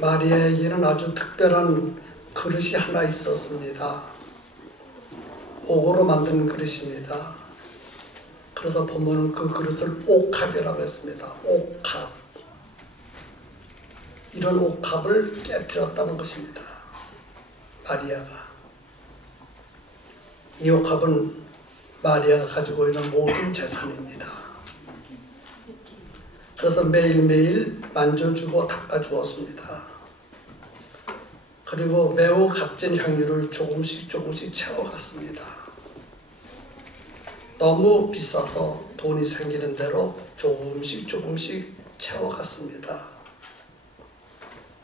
마리아에게는 아주 특별한 그릇이 하나 있었습니다. 옥으로 만든 그릇입니다. 그래서 보면 그 그릇을 옥합이라고 했습니다. 옥합. 이런 옥합을 깨뜨렸다는 것입니다. 마리아가. 이 옥합은 마리아가 가지고 있는 모든 재산입니다. 그래서 매일매일 만져주고 닦아주었습니다. 그리고 매우 값진 향유를 조금씩 채워갔습니다. 너무 비싸서 돈이 생기는 대로 조금씩 채워갔습니다.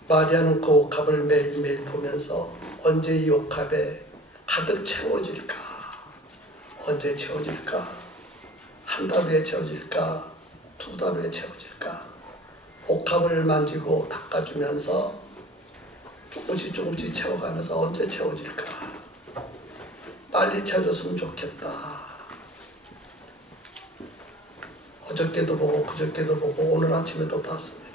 마리아는 그 옥합을 매일매일 보면서 언제 이 옥합에 가득 채워질까? 언제 채워질까? 한 달 후에 채워질까? 두 달 후에 채워질까? 옥합을 만지고 닦아주면서 조금씩 채워가면서 언제 채워질까? 빨리 채워줬으면 좋겠다. 어저께도 보고 그저께도 보고 오늘 아침에도 봤습니다.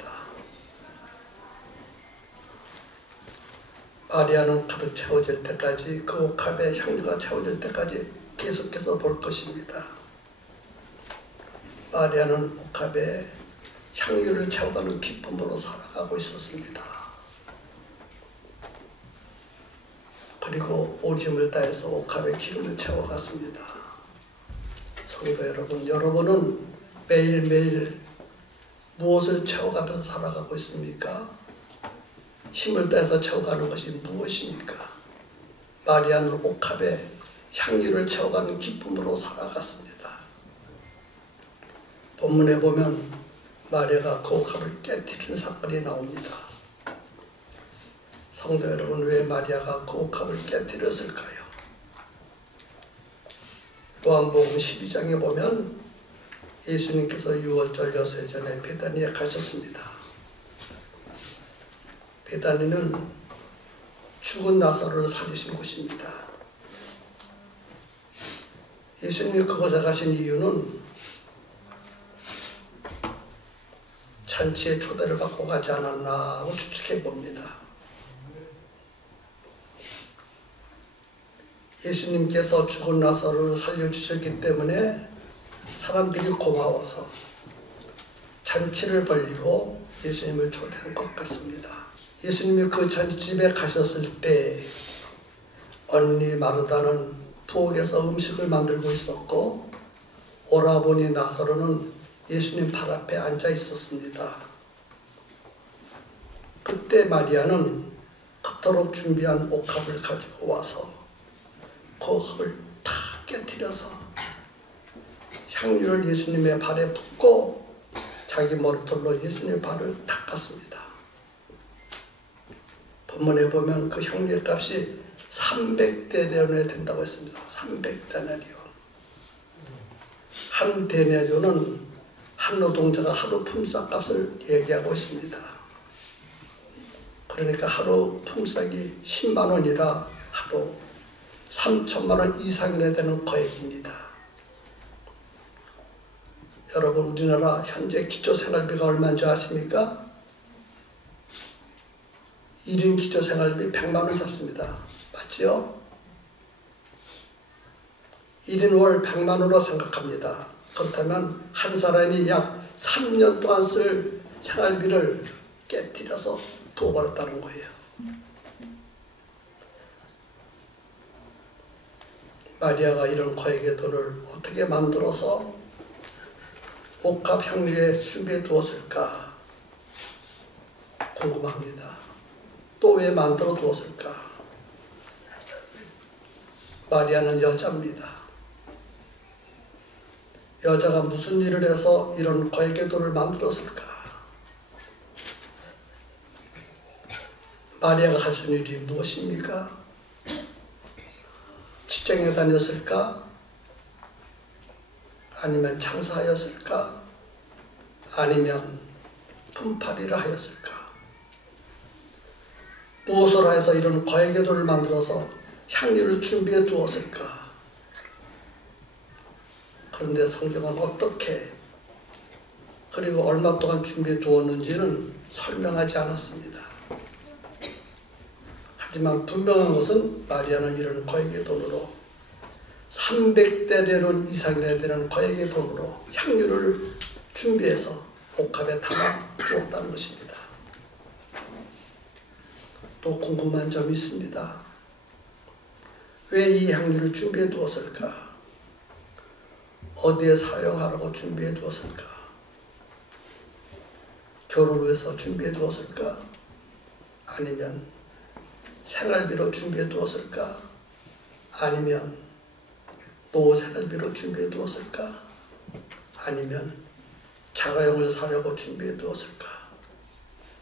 마리아는 가득 채워질 때까지, 그 옥합에 향유가 채워질 때까지 계속해서 볼 것입니다. 마리아는 옥합에 향유를 채워가는 기쁨으로 살아가고 있었습니다. 그리고 온 힘을 다해서 옥합에 기름을 채워갔습니다. 성도 여러분, 여러분은 매일매일 무엇을 채워가면서 살아가고 있습니까? 힘을 다해서 채워가는 것이 무엇입니까? 마리아는 옥합에 향유를 채워가는 기쁨으로 살아갔습니다. 본문에 보면 마리아가 그 옥합을 깨뜨리는 사건이 나옵니다. 성도 여러분, 왜 마리아가 그 옥합을 깨뜨렸을까요? 요한복음 12장에 보면 예수님께서 유월절 여세 전에 베다니에 가셨습니다. 베다니는 죽은 나사로를 살리신 곳입니다. 예수님이 그곳에 가신 이유는 잔치에 초대를 받고 가지 않았나 하고 추측해 봅니다. 예수님께서 죽은 나사로를 살려주셨기 때문에 사람들이 고마워서 잔치를 벌리고 예수님을 초대한 것 같습니다. 예수님이 그 잔치집에 가셨을 때 언니 마르다는 부엌에서 음식을 만들고 있었고 오라버니 나사로는 예수님 발 앞에 앉아 있었습니다. 그때 마리아는 그토록 준비한 옥합을 가지고 와서 그 옥합을 다 깨뜨려서 향유를 예수님의 발에 붓고 자기 머리털로 예수님의 발을 닦았습니다. 본문에 보면 그 향유의 값이 300데나리온이 된다고 했습니다. 300데나리온. 한 데나리온은 한 노동자가 하루 품삯값을 얘기하고 있습니다. 그러니까 하루 품삯이 10만 원이라 하도 3천만 원 이상이나 되는 거액입니다. 여러분, 우리나라 현재 기초생활비가 얼마인지 아십니까? 1인 기초생활비 100만 원 잡습니다. 맞지요? 1인 월 100만 원으로 생각합니다. 그렇다면 한 사람이 약 3년 동안 쓸 생활비를 깨뜨려서 부어버렸다는 거예요. 마리아가 이런 거액의 돈을 어떻게 만들어서 옥합 향유에 준비해 두었을까 궁금합니다. 또 왜 만들어 두었을까? 마리아는 여자입니다. 여자가 무슨 일을 해서 이런 거액의 돈을 만들었을까? 마리아가 할 수 있는 일이 무엇입니까? 직장에 다녔을까? 아니면 장사하였을까? 아니면 품팔이를 하였을까? 무엇을 하여서 이런 거액의 돈을 만들어서 향유를 준비해 두었을까? 그런데 성경은 어떻게 그리고 얼마 동안 준비해 두었는지는 설명하지 않았습니다. 하지만 분명한 것은 마리아는 이런 거액의 돈으로 300대레론 이상이나 되는 거액의 돈으로 향유를 준비해서 옥합에 담아 두었다는 것입니다. 또 궁금한 점이 있습니다. 왜 이 향유를 준비해 두었을까? 어디에 사용하라고 준비해 두었을까? 결혼을 위해서 준비해 두었을까? 아니면 생활비로 준비해 두었을까? 아니면 노후 생활비로 준비해 두었을까? 아니면 자가용을 사려고 준비해 두었을까?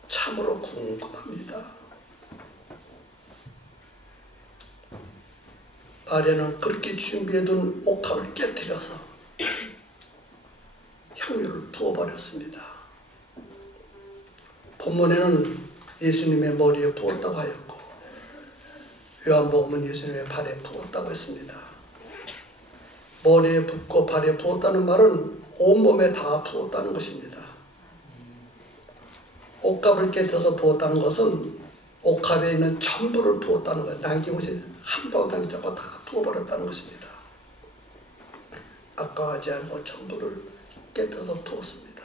참으로 궁금합니다. 마리아는 그렇게 준비해둔 옥합을 깨뜨려서 향유를 부어버렸습니다. 본문에는 예수님의 머리에 부었다고 하였고 요한복음은 예수님의 발에 부었다고 했습니다. 머리에 붓고 발에 부었다는 말은 온몸에 다 부었다는 것입니다. 옥합을 깨뜨려서 부었다는 것은 옥합에 있는 전부를 부었다는 거예요. 남김없이 한 방 남기자고 다 부어버렸다는 것입니다. 아까워하지 않고 전부를 깨뜨려서 부었습니다.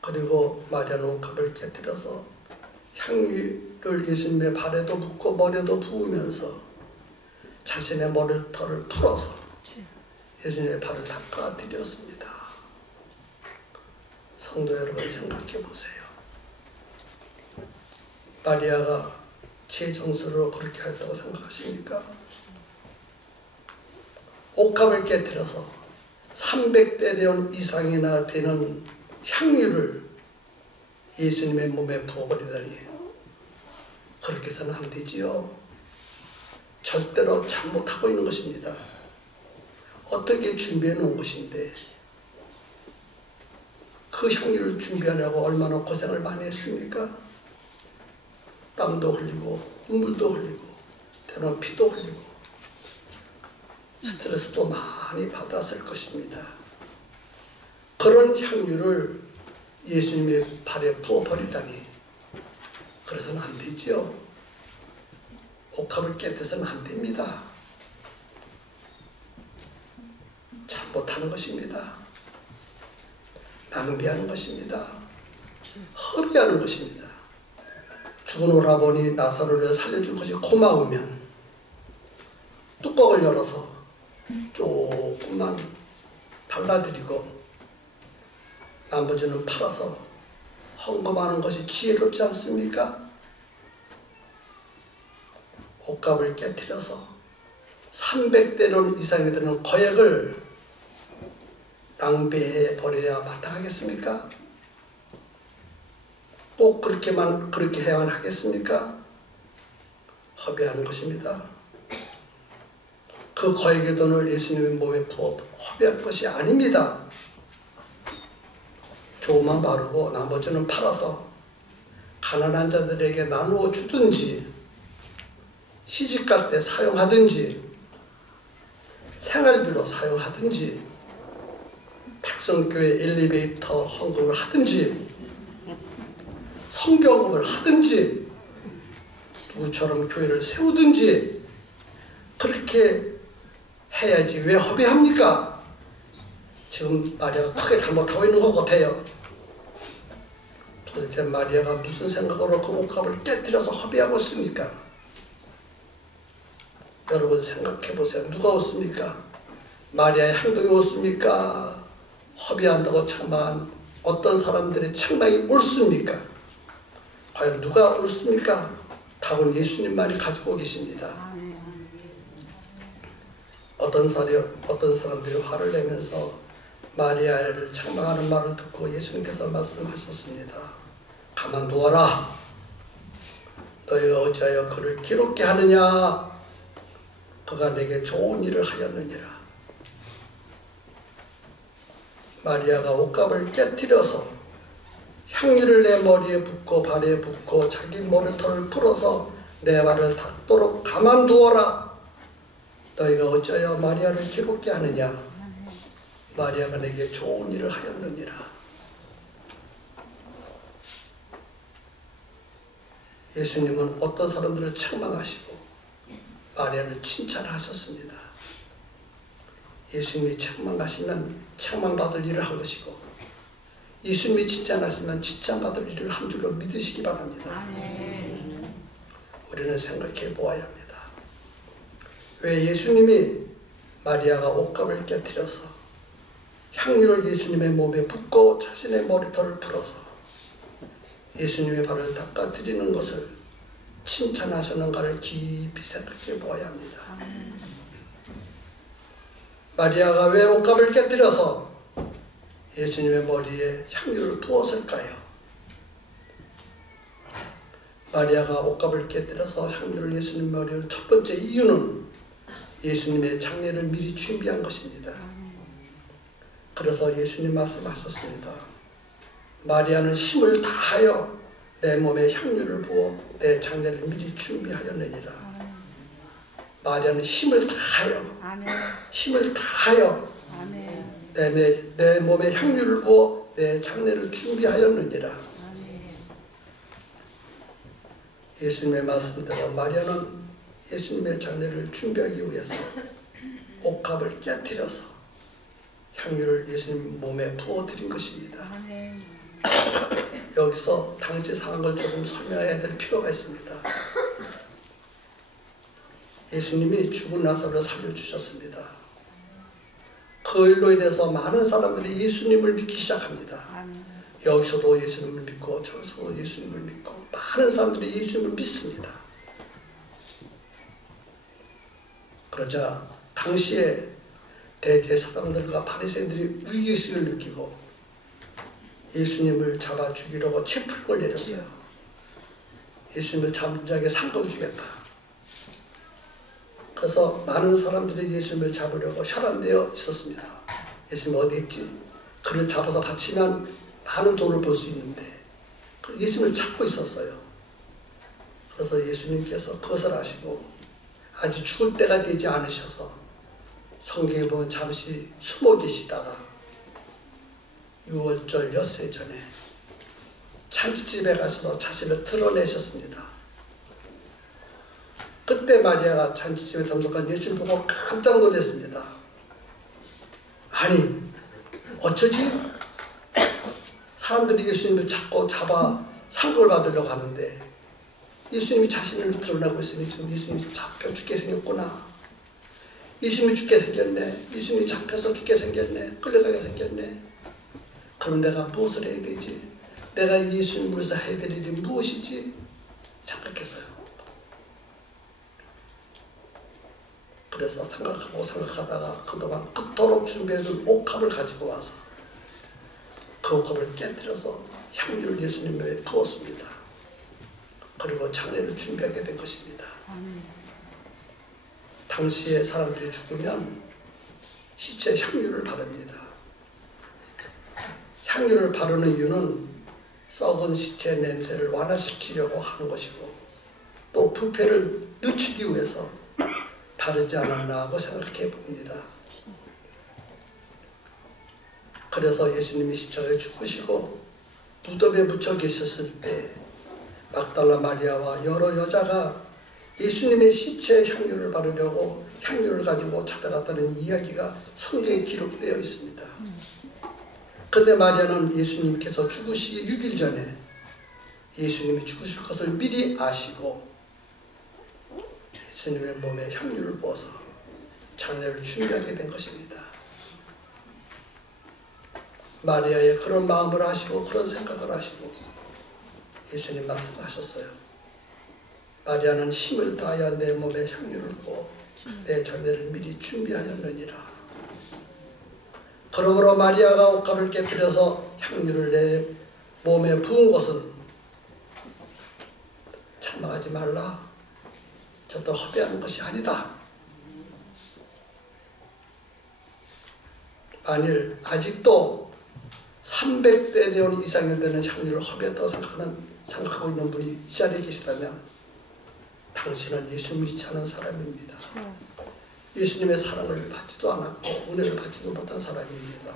그리고 마리아는 옥합을 깨뜨려서 향유를 예수님의 발에도 붓고 머리에도 부으면서 자신의 머리털을 풀어서 예수님의 발을 닦아드렸습니다. 성도 여러분 생각해 보세요. 마리아가 제 정서로 그렇게 하자고 생각하십니까? 옥합을 깨뜨려서 300대련 이상이나 되는 향유를 예수님의 몸에 부어버리다니 그렇게 해서는 안 되지요. 절대로 잘못하고 있는 것입니다. 어떻게 준비해 놓은 것인데 그 향유를 준비하려고 얼마나 고생을 많이 했습니까? 땀도 흘리고 눈물도 흘리고 때로는 피도 흘리고 스트레스도 많이 받았을 것입니다. 그런 향유를 예수님의 발에 부어버리다니 그래서는 안 되지요. 옥합을 깨뜨려서는 안 됩니다. 잘못하는 것입니다. 낭비하는 것입니다. 허비하는 것입니다. 죽은 오라버니 나사로를 살려줄 것이 고마우면 뚜껑을 열어서 조금만 발라드리고 나머지는 팔아서 헌금하는 것이 지혜롭지 않습니까? 옥합을 깨뜨려서 300대론 이상이 되는 거액을 낭비해 버려야 마땅하겠습니까? 꼭 그렇게 해야만 하겠습니까? 허비하는 것입니다. 그 거액의 돈을 예수님의 몸에 부어 허비할 것이 아닙니다. 조금만 바르고 나머지는 팔아서 가난한 자들에게 나누어 주든지 시집갈 때 사용하든지 생활비로 사용하든지 백성교회 엘리베이터 헌금을 하든지 성경을 하든지 누구처럼 교회를 세우든지 그렇게 해야지 왜 허비합니까? 지금 마리아가 크게 잘못하고 있는 것 같아요. 도대체 마리아가 무슨 생각으로 그 옥합을 깨뜨려서 허비하고 있습니까? 여러분 생각해 보세요. 누가 옳습니까? 마리아의 행동이 옳습니까? 허비한다고 책망한 어떤 사람들의 책망이 옳습니까? 과연 누가 옳습니까? 답은 예수님만이 가지고 계십니다. 어떤 사람들이 화를 내면서 마리아를 책망하는 말을 듣고 예수님께서 말씀하셨습니다. 가만두어라. 너희가 어찌하여 그를 기롭게 하느냐? 그가 내게 좋은 일을 하였느니라. 마리아가 옥합을 깨뜨려서 향유를 내 머리에 붓고 발에 붓고 자기 머리털을 풀어서 내 발을 닿도록 가만두어라. 너희가 어찌하여 마리아를 기롭게 하느냐? 마리아가 내게 좋은 일을 하였느니라. 예수님은 어떤 사람들을 책망하시고 마리아를 칭찬하셨습니다. 예수님이 책망하시면 책망받을 일을 한 것이고 예수님이 칭찬하시면 칭찬받을 일을 한 줄로 믿으시기 바랍니다. 우리는 생각해 보아야 합니다. 왜 예수님이 마리아가 옷값을 깨뜨려서 향유를 예수님의 몸에 붓고 자신의 머리털을 풀어서 예수님의 발을 닦아드리는 것을 칭찬하시는가를 깊이 생각해 보아야 합니다. 마리아가 왜 옷값을 깨뜨려서 예수님의 머리에 향유를 부었을까요? 마리아가 옷값을 깨뜨려서 향유를 예수님 머리에 첫 번째 이유는 예수님의 장례를 미리 준비한 것입니다. 그래서 예수님 말씀하셨습니다. 마리아는 힘을 다하여 내 몸에 향유를 부어 내 장례를 미리 준비하였느니라. 마리아는 힘을 다하여 내 몸에 향유를 부어 내 장례를 준비하였느니라. 예수님의 말씀대로 마리아는 예수님의 장례를 준비하기 위해서 옷값을 깨뜨려서 향유를 예수님 몸에 부어드린 것입니다. 여기서 당시 상황을 조금 설명해야 될 필요가 있습니다. 예수님이 죽은 나사로를 살려주셨습니다. 그 일로 인해서 많은 사람들이 예수님을 믿기 시작합니다. 여기서도 예수님을 믿고 저기서도 예수님을 믿고 많은 사람들이 예수님을 믿습니다. 그러자 당시에 대제사장들과 바리새인들이 위기의식을 느끼고 예수님을 잡아 죽이려고 체포령을 내렸어요. 예수님을 잠자게 상금을 주겠다. 그래서 많은 사람들이 예수님을 잡으려고 혈안되어 있었습니다. 예수님 어디 있지? 그를 잡아서 바치면 많은 돈을 벌 수 있는데 예수님을 찾고 있었어요. 그래서 예수님께서 그것을 아시고 아직 죽을 때가 되지 않으셔서 성경에 보면 잠시 숨어 계시다가 6월절 엿새 전에 잔치집에 가셔서 자신을 드러내셨습니다. 그때 마리아가 잔치집에 참석한 예수님 보고 깜짝 놀랐습니다. 아니 어쩌지? 사람들이 예수님을 찾고 잡아 상급을 받으려고 하는데 예수님이 자신을 드러나고 있으니 지금 예수님이 잡혀 죽게 생겼구나. 예수님이 죽게 생겼네. 예수님이 잡혀서 죽게 생겼네. 끌려가게 생겼네. 그럼 내가 무엇을 해야 되지? 내가 예수님을 위해서 해야 될 일이 무엇이지? 생각했어요. 그래서 생각하다가 그동안 그토록 준비해둔 옥합을 가지고 와서 그 옥합을 깨뜨려서 향유를 예수님에 부었습니다. 그리고 장례를 준비하게 된 것입니다. 당시에 사람들이 죽으면 시체에 향유를 바릅니다. 향유를 바르는 이유는 썩은 시체의 냄새를 완화시키려고 하는 것이고 또 부패를 늦추기 위해서 바르지 않았나 하고 생각해 봅니다. 그래서 예수님이 십자가에 죽으시고 무덤에 묻혀 계셨을 때 막달라 마리아와 여러 여자가 예수님의 시체에 향유를 바르려고 향유를 가지고 찾아갔다는 이야기가 성경에 기록되어 있습니다. 그런데 마리아는 예수님께서 죽으시기 6일 전에 예수님이 죽으실 것을 미리 아시고 예수님의 몸에 향유를 부어서 장례를 준비하게 된 것입니다. 마리아의 그런 마음을 아시고 그런 생각을 하시고 예수님 말씀하셨어요. 마리아는 힘을 다하여 내 몸에 향유를 부어 내 장례를 미리 준비하였느니라. 그러므로 마리아가 옷값을 깨뜨려서 향유를 내 몸에 부은 것은 책망하지 말라. 저도 허비하는 것이 아니다. 만일 아직도 300대년 이상이 되는 향유를 허비했다고 생각하고 있는 분이 이 자리에 계시다면 당신은 예수 믿지 않은 사람입니다. 예수님의 사랑을 받지도 않았고 은혜를 받지도 못한 사람입니다.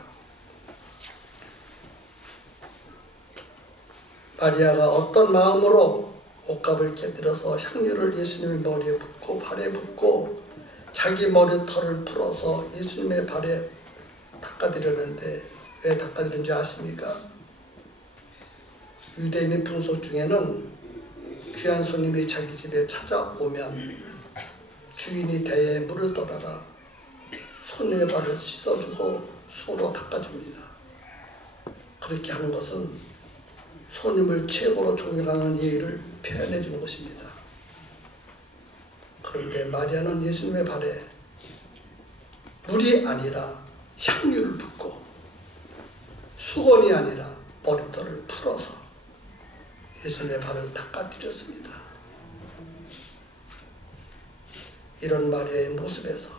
마리아가 어떤 마음으로 옷값을 깨뜨려서 향유를 예수님의 머리에 붓고 발에 붓고 자기 머리털을 풀어서 예수님의 발에 닦아드렸는데 왜 닦아드린 줄 아십니까? 유대인의 풍속 중에는 귀한 손님이 자기 집에 찾아오면 주인이 대에 물을 떠다가 손님의 발을 씻어주고 손으로 닦아줍니다. 그렇게 하는 것은 손님을 최고로 존경하는 예의를 표현해 주는 것입니다. 그런데 마리아는 예수님의 발에 물이 아니라 향유를 붓고 수건이 아니라 머리털을 풀어서 예수님의 발을 닦아드렸습니다. 이런 마리아의 모습에서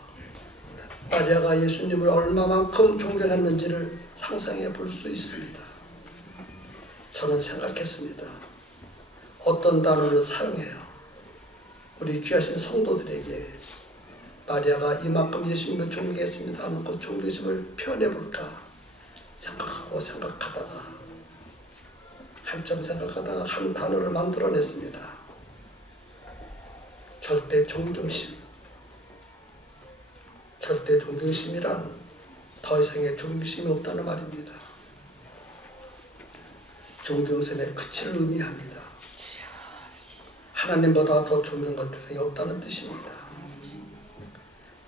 마리아가 예수님을 얼마만큼 존경했는지를 상상해 볼 수 있습니다. 저는 생각했습니다. 어떤 단어를 사용해요? 우리 귀하신 성도들에게 마리아가 이만큼 예수님을 존경했습니다 하는 그 존경심을 표현해 볼까 생각하다가 한참 생각하다가 한 단어를 만들어냈습니다. 절대 존경심. 절대 존경심이란 더 이상의 존경심이 없다는 말입니다. 존경심의 끝을 의미합니다. 하나님보다 더 존경받을 대상이 없다는 뜻입니다.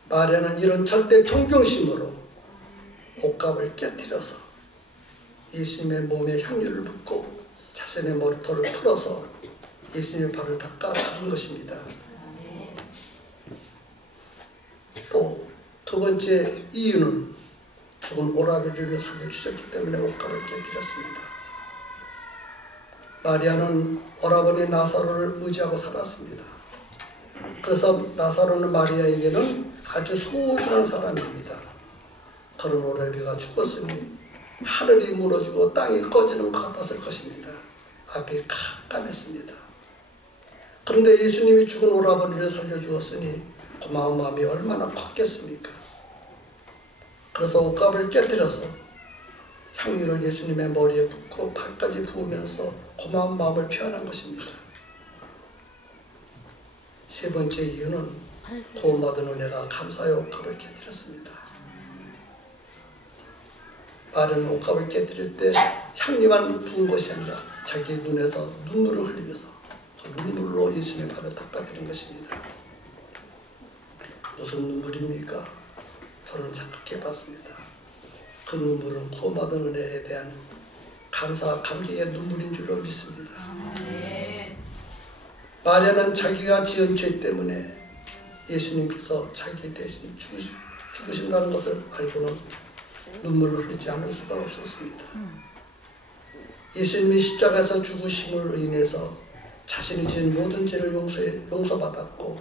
마리아는 이런 절대 존경심으로 옷값을 깨뜨려서 예수님의 몸에 향유를 붓고 자신의 머리털을 풀어서 예수님의 발을 닦아드린 것입니다. 또 두 번째 이유는 죽은 오라버니를 살려주셨기 때문에 옷값을 깨뜨렸습니다. 마리아는 오라버니 나사로를 의지하고 살았습니다. 그래서 나사로는 마리아에게는 아주 소중한 사람입니다. 그런 오라버니가 죽었으니 하늘이 무너지고 땅이 꺼지는 것 같았을 것입니다. 앞이 깜깜했습니다. 그런데 예수님이 죽은 오라버니를 살려주었으니 고마운 마음이 얼마나 컸겠습니까? 그래서 옷값을 깨뜨려서 향유를 예수님의 머리에 붓고 발까지 부으면서 고마운 마음을 표현한 것입니다. 세 번째 이유는 구원받은 은혜가 감사의 옷값을 깨뜨렸습니다. 마리아는 옷값을 깨뜨릴 때 향유만 부은 것이 아니라 자기 눈에서 눈물을 흘리면서 그 눈물로 예수님의 발을 닦아드린 것입니다. 무슨 눈물입니까? 저는 생각해 봤습니다. 그 눈물은 구원받은 은혜에 대한 감사와 감격의 눈물인 줄로 믿습니다. 마리아는 자기가 지은 죄 때문에 예수님께서 자기 대신 죽으신다는 것을 알고는 눈물을 흘리지 않을 수가 없었습니다. 예수님이 십자가에서 죽으심으로 인해서 자신이 지은 모든 죄를 용서받았고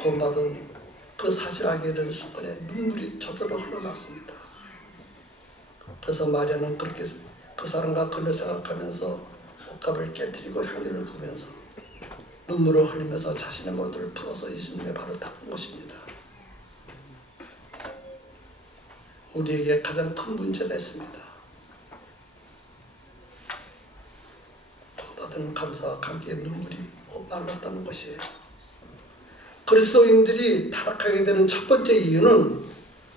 구원받은 그 사실을 알게 된 순간에 눈물이 저절로 흘러났습니다. 그래서 마리아는 그렇게 그 사람과 그를 생각하면서 옷값을 깨뜨리고 향유를 부으면서 눈물을 흘리면서 자신의 머리를 풀어서 예수님의 발을 닦은 것입니다. 우리에게 가장 큰 문제가 있습니다. 받은 감사와 감격의 눈물이 말랐다는 것이에요. 그리스도인들이 타락하게 되는 첫 번째 이유는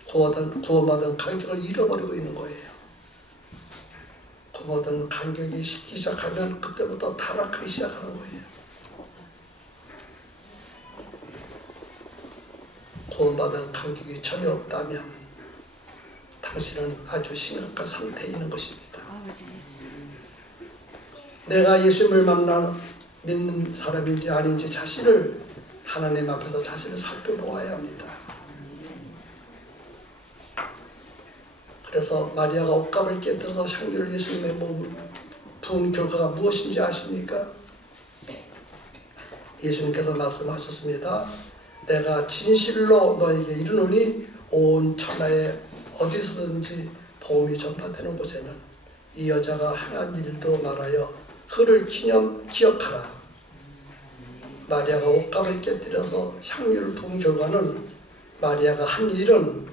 구원받은 감격을 잃어버리고 있는 거예요. 구원받은 감격이 식기 시작하면 그때부터 타락하기 시작하는 거예요. 구원받은 감격이 전혀 없다면 당신은 아주 심각한 상태에 있는 것입니다. 내가 예수님을 만나 믿는 사람인지 아닌지 자신을 하나님 앞에서 자신을 살펴보아야 합니다. 그래서 마리아가 옷값을 깨뜨려서 향유를 예수님의 몸을 부은 결과가 무엇인지 아십니까? 예수님께서 말씀하셨습니다. 내가 진실로 너에게 이르노니 온 천하에 어디서든지 복음이 전파되는 곳에는 이 여자가 행한 일도 말하여 그를 기억하라. 마리아가 옷값을 깨뜨려서 향유를 부은 결과는 마리아가 한 일은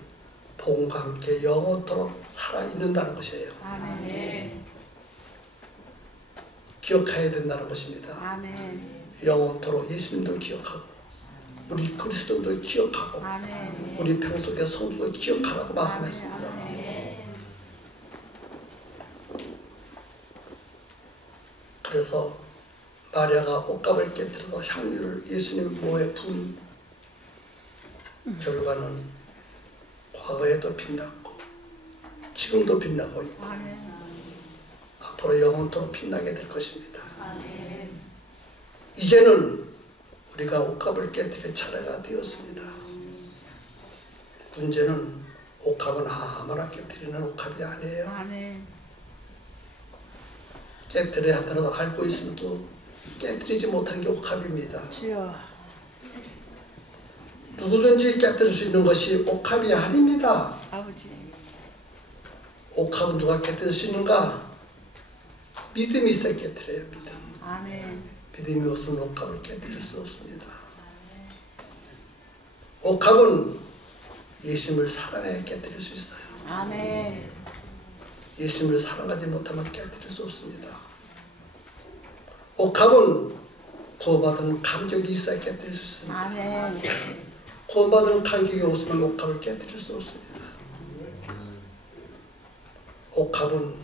복음과 함께 영원토록 살아있는다는 것이에요. 아멘. 기억해야 된다는 것입니다. 아멘. 영원토록 예수님도 기억하고 우리 그리스도도 기억하고 우리 평소의 성도도 기억하라고 말씀했습니다. 그래서 마리아가 옷값을 깨뜨려서 향유를 예수님 모에 분 결과는 과거에도 빛났고 지금도 빛나고 있고 앞으로 영원토록 빛나게 될 것입니다. 이제는 우리가 옷값을 깨뜨릴 차례가 되었습니다. 문제는 옷값은 아무나 깨뜨리는 옷값이 아니에요. 깨뜨려야 한다고 알고 있음에도 깨뜨리지 못하는 게 옷값입니다. 누구든지 깨뜨릴 수 있는 것이 옷값이 아닙니다. 옷값은 누가 깨뜨릴 수 있는가? 믿음이 있어야 깨뜨려요. 믿음이 없으면 옷값을 깨뜨릴 수 없습니다. 옷값은 예수님을 사랑해야 깨뜨릴 수 있어요. 예수님을 사랑하지 못하면 깨뜨릴 수 없습니다. 옷값은 구원받은 감격이 있어야 깨뜨릴 수 있습니다. 구원받은 감격이 없으면 옷값을 깨뜨릴 수 없습니다. 옷값은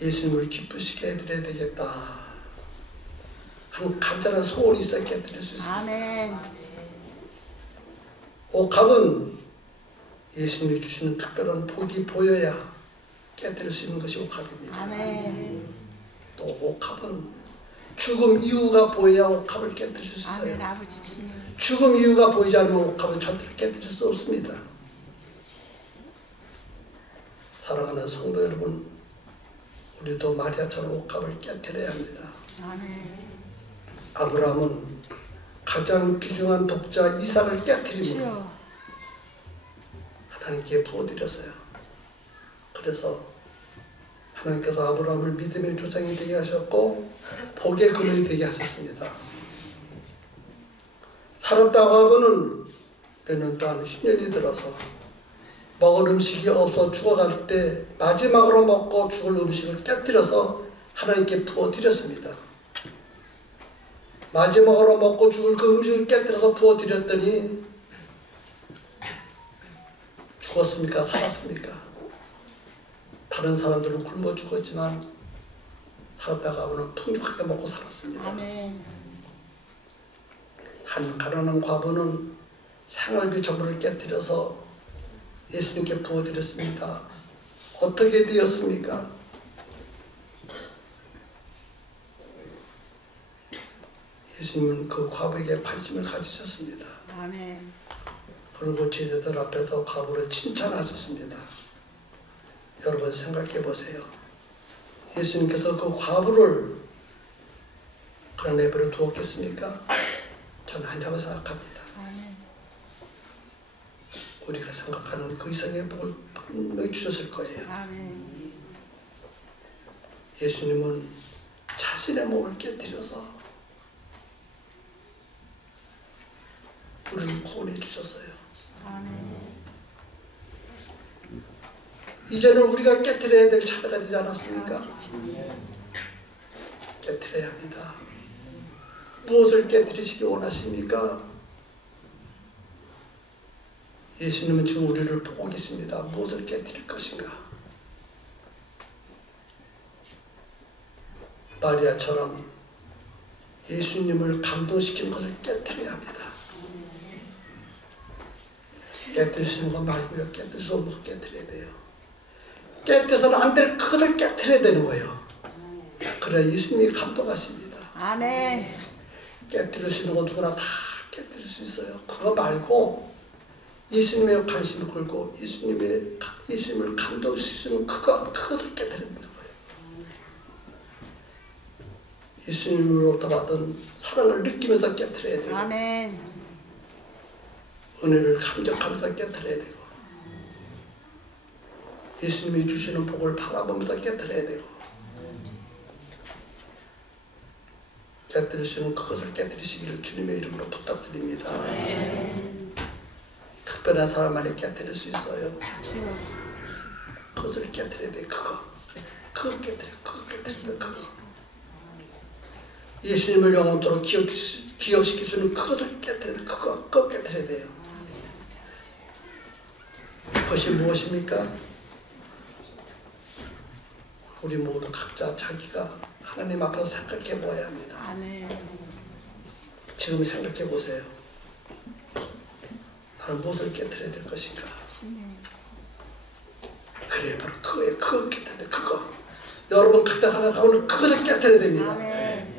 예수님을 기쁘시게 해드려야 되겠다 하는 간절한 소원이 있어야 깨뜨릴 수 있습니다. 옷값은 예수님이 주시는 특별한 복이 보여야 깨뜨릴 수 있는 것이 옷값입니다. 또 옷값은 죽음 이유가 보여야 옷값을 깨뜨릴 수 있어요. 죽음 이유가 보이지 않으면 옷값을 절대로 깨뜨릴 수 없습니다. 사랑하는 성도 여러분, 우리도 마리아처럼 옷값을 깨뜨려야 합니다. 아브라함은 가장 귀중한 독자 이삭을 깨뜨림으로 하나님께 부어드렸어요. 그래서 하나님께서 아브라함을 믿음의 조상이 되게 하셨고 복의 근원이 되게 하셨습니다. 살았다고 하고는 몇 년 동안 10년이 들어서 먹을 음식이 없어 죽어갈 때 마지막으로 먹고 죽을 음식을 깨뜨려서 하나님께 부어드렸습니다. 마지막으로 먹고 죽을 그 음식을 깨뜨려서 부어드렸더니 죽었습니까? 살았습니까? 다른 사람들은 굶어 죽었지만 살았다가 하고는 풍족하게 먹고 살았습니다. 한 가난한 과부는 생활비 전부를 깨뜨려서 예수님께 부어드렸습니다. 어떻게 되었습니까? 예수님은 그 과부에게 관심을 가지셨습니다. 그리고 제자들 앞에서 과부를 칭찬하셨습니다. 여러분 생각해 보세요. 예수님께서 그 과부를 그냥 내버려 두었겠습니까? 저는 아니라고 생각합니다. 우리가 생각하는 그 이상의 복을 분명히 주셨을 거예요. 예수님은 자신의 몸을 깨뜨려서 우리를 구원해 주셨어요. 이제는 우리가 깨뜨려야 될 차례가 되지 않았습니까? 깨뜨려야 합니다. 무엇을 깨뜨리시기 원하십니까? 예수님은 지금 우리를 보고 계십니다. 무엇을 깨뜨릴 것인가? 마리아처럼 예수님을 감동시키는 것을 깨뜨려야 합니다. 깨뜨릴 수 있는 것 말고요. 깨뜨릴 수 없는 것 깨뜨려야 돼요. 깨뜨려서는 안 될 그것을 깨뜨려야 되는 거예요. 그래야 예수님이 감동하십니다. 깨뜨릴 수 있는 거 누구나 다 깨뜨릴 수 있어요. 그거 말고 예수님의 관심을 걸고 예수님을 감동시키는 그것을 깨뜨리는 거예요. 예수님으로부터 받은 사랑을 느끼면서 깨뜨려야 되고 은혜를 감격하면서 깨뜨려야 되고 예수님이 주시는 복을 바라보면서 깨뜨려야 되고 깨뜨릴 수 있는 그것을 깨뜨리시기를 주님의 이름으로 부탁드립니다. 특별한 사람만이 깨뜨릴 수 있어요. 그것을 깨뜨려야 돼. 그거 깨뜨려. 그거 깨뜨려. 그거. 예수님을 영원토록 기억시킬 수 있는 그것을 깨뜨려야 돼요. 그거 깨뜨려야 돼요. 그것이 무엇입니까? 우리 모두 각자 자기가 하나님 앞에서 생각해 보아야 합니다. 아멘. 지금 생각해 보세요. 나는 무엇을 깨뜨려야 될 것인가? 그래, 바로 그거예요. 그거 깨뜨려야 돼. 그거. 여러분 각자 생각하고는 그것을 깨뜨려야 됩니다. 아멘.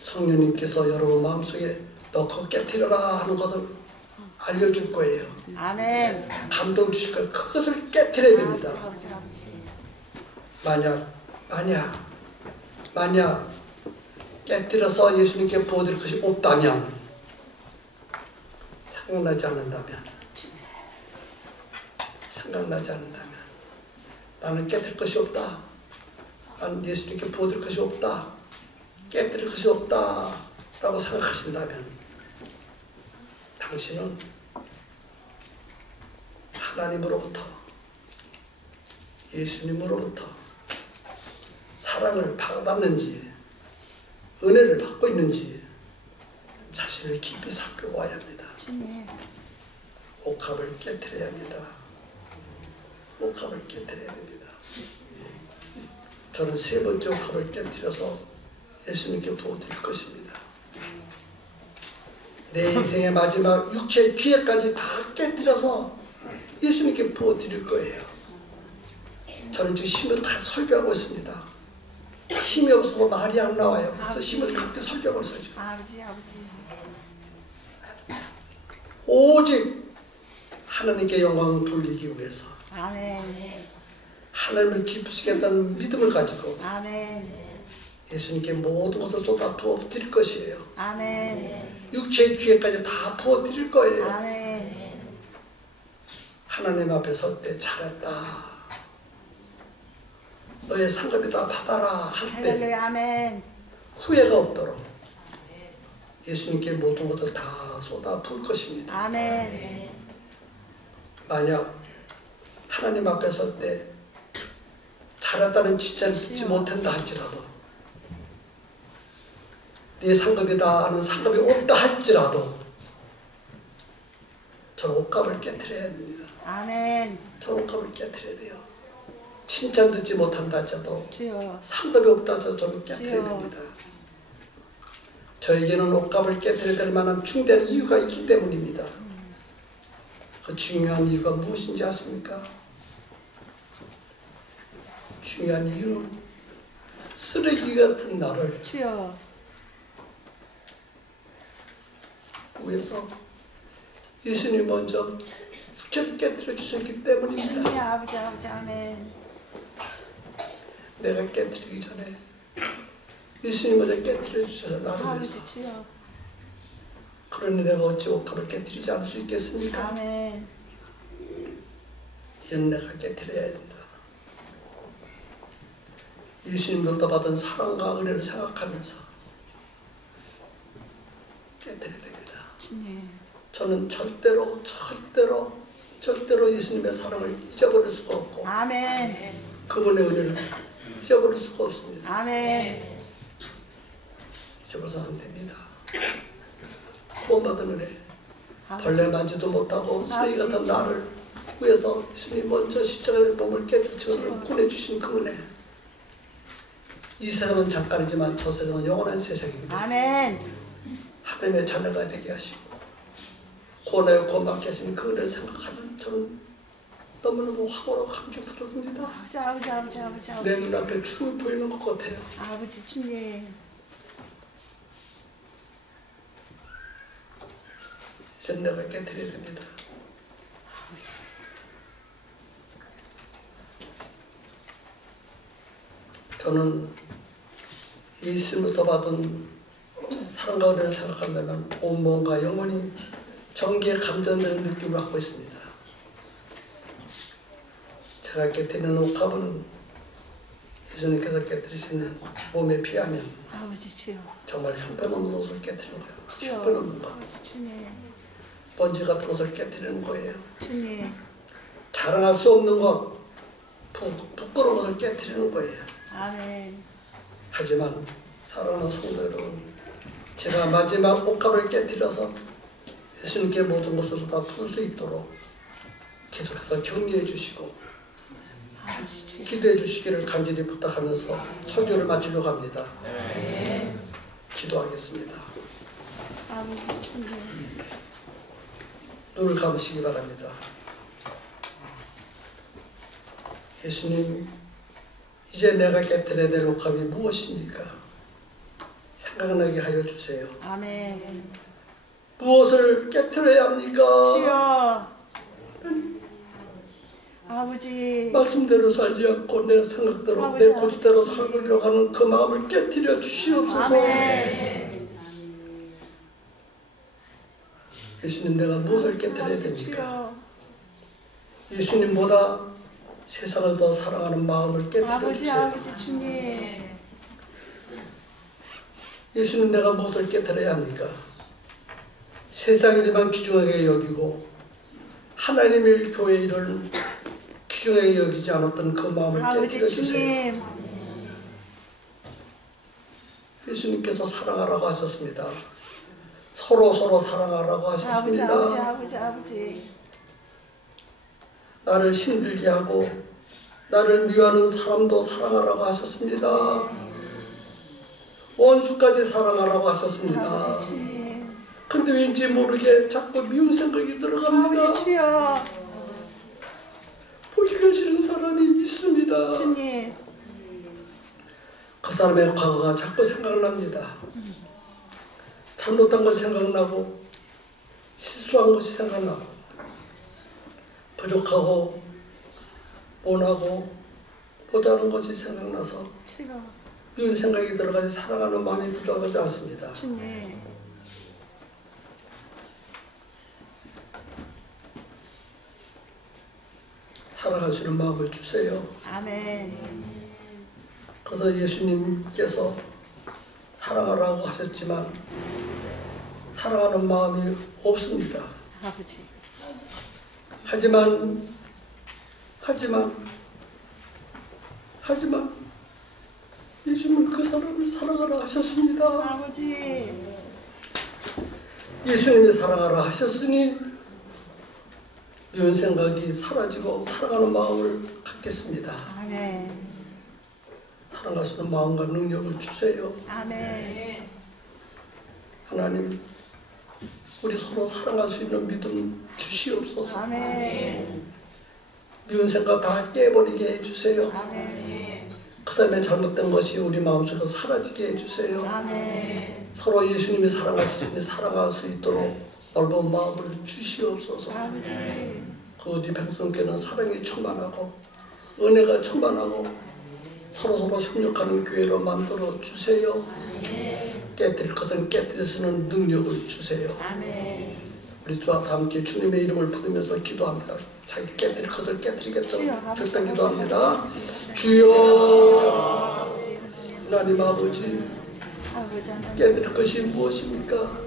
성령님께서 여러분 마음속에 너 그거 깨뜨려라 하는 것을 알려줄 거예요. 아멘. 감동 주실 거예요. 그것을 깨뜨려야 됩니다. 아버지, 아버지. 만약 깨뜨려서 예수님께 부어드릴 것이 없다면, 생각나지 않는다면 나는 깨뜨릴 것이 없다. 나는 예수님께 부어드릴 것이 없다. 깨뜨릴 것이 없다 라고 생각하신다면 당신은 하나님으로부터, 예수님으로부터 사랑을 받았는지 은혜를 받고 있는지 자신을 깊이 살펴봐야 합니다. 옥합을 깨뜨려야 합니다. 옥합을 깨뜨려야 됩니다. 저는 세 번째 옥합을 깨뜨려서 예수님께 부어드릴 것입니다. 내 인생의 마지막 육체 기회까지 다 깨뜨려서 예수님께 부어드릴 거예요. 저는 지금 힘을 다 설교하고 있습니다. 힘이 없어서 말이 안 나와요. 그래서 힘을 갖게 설교하고 있어요. 지금. 아버지. 오직 하나님께 영광을 돌리기 위해서, 아멘. 하나님을 기쁘시겠다는 믿음을 가지고 아멘. 예수님께 모든 것을 쏟아 부어드릴 것이에요. 아멘. 육체의 기회까지 다 부어드릴 거예요. 아멘. 하나님 앞에 설 때 잘했다, 너의 상급이 다 받아라 할 때 할렐루야. 아멘. 후회가 없도록 예수님께 모든 것을 다 쏟아 부을 것입니다. 아멘. 만약 하나님 앞에 설 때 잘했다는 칭찬을 듣지 못한다 할지라도, 네 상급이다 하는 상급이 없다 할지라도 저는 옷값을 깨뜨려야 됩니다. 아멘. 저는 옷값을 깨뜨려야 돼요. 칭찬 듣지 못한다 할지라도, 주여. 상급이 없다 할지라도 저는 깨뜨려야 주여. 됩니다. 저에게는 옷값을 깨뜨려야 될 만한 중대한 이유가 있기 때문입니다. 그 중요한 이유가 무엇인지 아십니까? 중요한 이유는 쓰레기 같은 나를 주여. 위해서 예수님 먼저 육체를 깨뜨려 주셨기 때문입니다. 할렐루야. 아버지. 아멘. 내가 깨뜨리기 전에 예수님 먼저 깨뜨려 주셔서 나를 위해서. 아버지. 주여. 그러니 내가 어찌 옥합을 깨뜨리지 않을 수 있겠습니까? 아멘. 이제는 내가 깨뜨려야 된다. 예수님으로부터 받은 사랑과 은혜를 생각하면서 깨뜨려야 됩니다. 주님. 저는 절대로 예수님의 사랑을 잊어버릴 수가 없고, 아멘. 그분의 은혜를 잊어버릴 수가 없습니다. 아멘. 잊어버려서는 안 됩니다. 구원받은 은혜, 벌레 만지도 못하고 쓰레기 같은 나를 위해서 예수님 먼저 십자가의 몸을 깨뜨려 보내주신 그 은혜, 이 세상은 잠깐이지만 저 세상은 영원한 세상입니다. 아멘. 하나님의 자녀가 되게 하시고 구원하여 구원받게 하시는 그 은혜를 생각하면 저는 너무너무 황홀하고 감격스럽습니다. 아버지. 내 눈앞에 주님이 보이는 것 같아요. 아버지. 주님. 이제 내가 깨뜨려야 됩니다. 저는 예수님부터 받은 사랑과 은혜를 생각한다면 온몸과 영혼이 전기에 감전되는 느낌을 갖고 있습니다. 제가 깨뜨리는 옥합은 예수님께서 깨뜨리신 몸에 비하면 아버지. 주여. 정말 형편없는 것을 깨뜨리는 거예요. 주여. 형편없는 것. 아버지. 주님. 먼지 같은 것을 깨뜨리는 거예요. 주님. 자랑할 수 없는 것, 부끄러운 것을 깨뜨리는 거예요. 아멘. 하지만 사랑하는 성도 여러분, 제가 마지막 옷값을 깨뜨려서 예수님께 모든 것을 다 풀 수 있도록 계속해서 격려해 주시고 기도해 주시기를 간절히 부탁하면서 설교를 마치려고 합니다. 기도하겠습니다. 아버지 주님. 눈을 감으시기 바랍니다. 예수님, 이제 내가 깨뜨려야 될 옷값이 무엇입니까? 생각나게 하여 주세요. 아멘. 무엇을 깨뜨려야 합니까? 주여. 아버지. 말씀대로 살지 않고 내 생각대로 아버지, 내 고집대로 살려고 하는 그 마음을 깨뜨려 주시옵소서. 아멘. 예수님, 내가 무엇을 깨뜨려야 아버지 됩니까? 주여. 예수님보다 세상을 더 사랑하는 마음을 깨뜨려 아버지 주세요. 아버지 주님. 예수님, 내가 무엇을 깨뜨려야 합니까? 세상 일만 귀중하게 여기고 하나님의 교회 일을 귀중하게 여기지 않았던 그 마음을 아버지 깨뜨려 주세요. 주님. 예수님께서 사랑하라고 하셨습니다. 서로 사랑하라고 아버지 하셨습니다. 아버지 아버지 아버지. 나를 힘들게 하고 나를 미워하는 사람도 사랑하라고 하셨습니다. 원수까지 사랑하라고 하셨습니다. 아버지 주님. 근데 왠지 모르게 자꾸 미운 생각이 들어갑니다. 아버지 주여. 보기가 싫은 사람이 있습니다. 주님. 그 사람의 과거가 자꾸 생각납니다. 잘못한 것이 생각나고 실수한 것이 생각나고 부족하고 원하고 보자는 것이 생각나서 주여. 미운 생각이 들어가지 사랑하는 마음이 들어가지 않습니다. 주님. 사랑하시는 마음을 주세요. 아멘. 그래서 예수님께서 사랑하라고 하셨지만 사랑하는 마음이 없습니다. 아버지. 하지만 예수님은 그 사람을 사랑하라 하셨습니다. 아버지. 예수님이 사랑하라 하셨으니 이런 생각이 사라지고 사랑하는 마음을 갖겠습니다. 아멘. 사랑할 수 있는 마음과 능력을 주세요. 아멘. 하나님, 우리 서로 사랑할 수 있는 믿음 주시옵소서. 아멘. 미운 생각 다 깨버리게 해주세요. 아멘. 그 다음에 잘못된 것이 우리 마음속에서 사라지게 해주세요. 아멘. 서로 예수님이 사랑하시니 사랑할 수 있도록 넓은 마음을 주시옵소서. 아버지. 그 우리 백성께는 사랑이 충만하고 은혜가 충만하고 서로 협력하는 교회로 만들어 주세요. 깨뜨릴 것은 깨뜨릴 수 있는 능력을 주세요. 아멘. 우리 다 함께 주님의 이름을 부르면서 기도합니다. 자기 깨뜨릴 것을 깨뜨리겠다고 결단 기도합니다. 주여, 하나님 아버지, 깨뜨릴 것이 무엇입니까?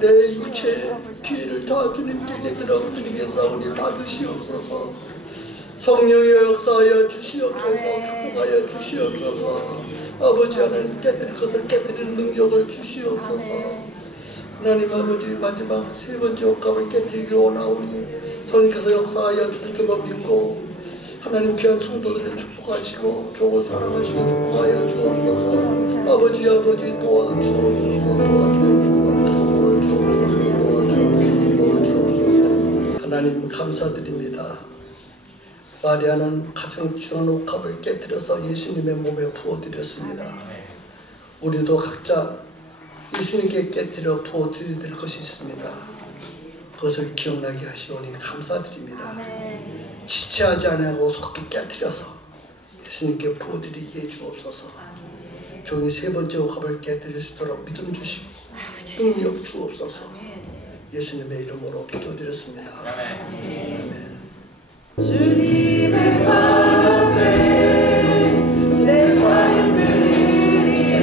내 육체 기회를 다 주님께 드리겠사오니 받으시옵소서. 성령의 역사하여 주시옵소서. 축복하여 주시옵소서. 아버지 하나님, 깨뜨릴 것을 깨뜨리는 능력을 주시옵소서. 하나님 아버지, 마지막 세 번째 옷값을 깨뜨리기 원하오니 성령께서 역사하여 주실 줄로 믿고 하나님 귀한 성도들을 축복하시고 종을 사랑하시고 축복하여 주옵소서. 아버지 도와주옵소서. 하나님 감사드립니다. 마리아는 가장 중요한 옷값을 깨뜨려서 예수님의 몸에 부어드렸습니다. 우리도 각자 예수님께 깨뜨려 부어드릴 것이 있습니다. 그것을 기억나게 하시오니 감사드립니다. 지체하지 않고 속히 깨뜨려서 예수님께 부어드리게 해주옵소서. 종이 세 번째 옷값을 깨뜨릴 수 있도록 믿음 주시고 능력 주옵소서. 예수님의 이름으로 기도드렸습니다. 아멘. 주님의 밤에 내 삶을 위해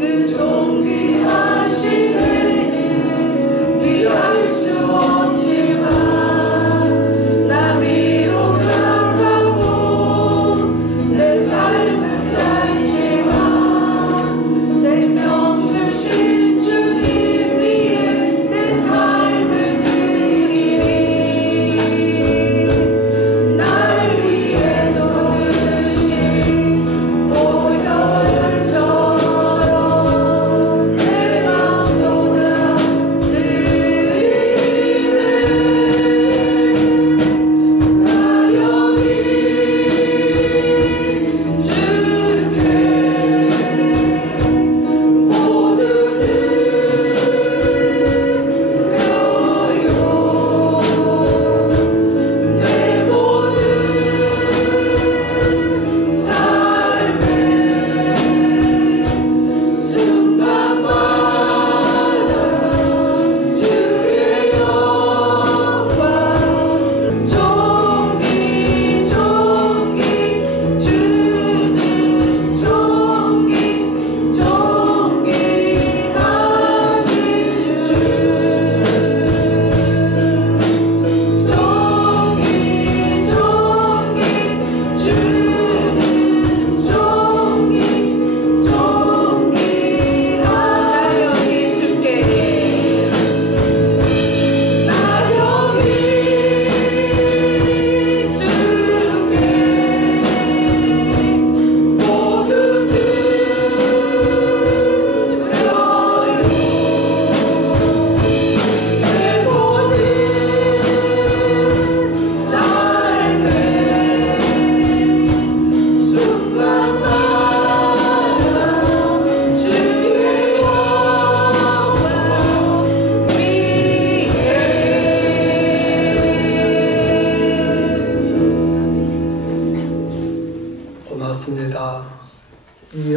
그 존귀하신 은혜 비할 수 없지만 나 위로 강하고 내 삶을 잘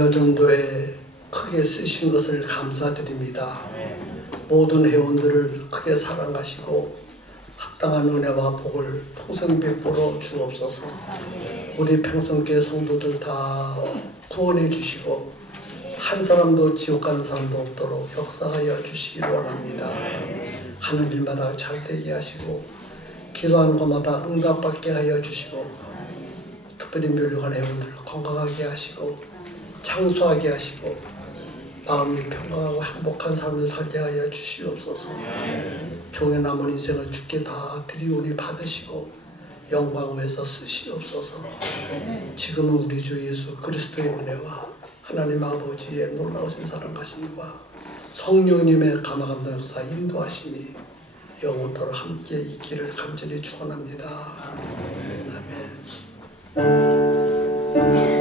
여전도에 크게 쓰신 것을 감사드립니다. 모든 회원들을 크게 사랑하시고 합당한 은혜와 복을 풍성히 베풀어 주옵소서. 우리 평성교회 성도들 다 구원해 주시고 한 사람도 지옥 가는 사람도 없도록 역사하여 주시기를 원합니다. 하는 일마다 잘 되게 하시고 기도하는 것마다 응답받게 하여 주시고 특별히 멸류관 회원들 건강하게 하시고 장수하게 하시고 마음이 평강하고 행복한 삶을 살게 하여 주시옵소서. 종의 남은 인생을 주께 다 드리오니 받으시고 영광 위에서 쓰시옵소서. 지금은 우리 주 예수 그리스도의 은혜와 하나님 아버지의 놀라우신 사랑하심과 성령님의 감화감동 역사 인도하심이 영원토록 함께 있기를 간절히 축원합니다. 아멘.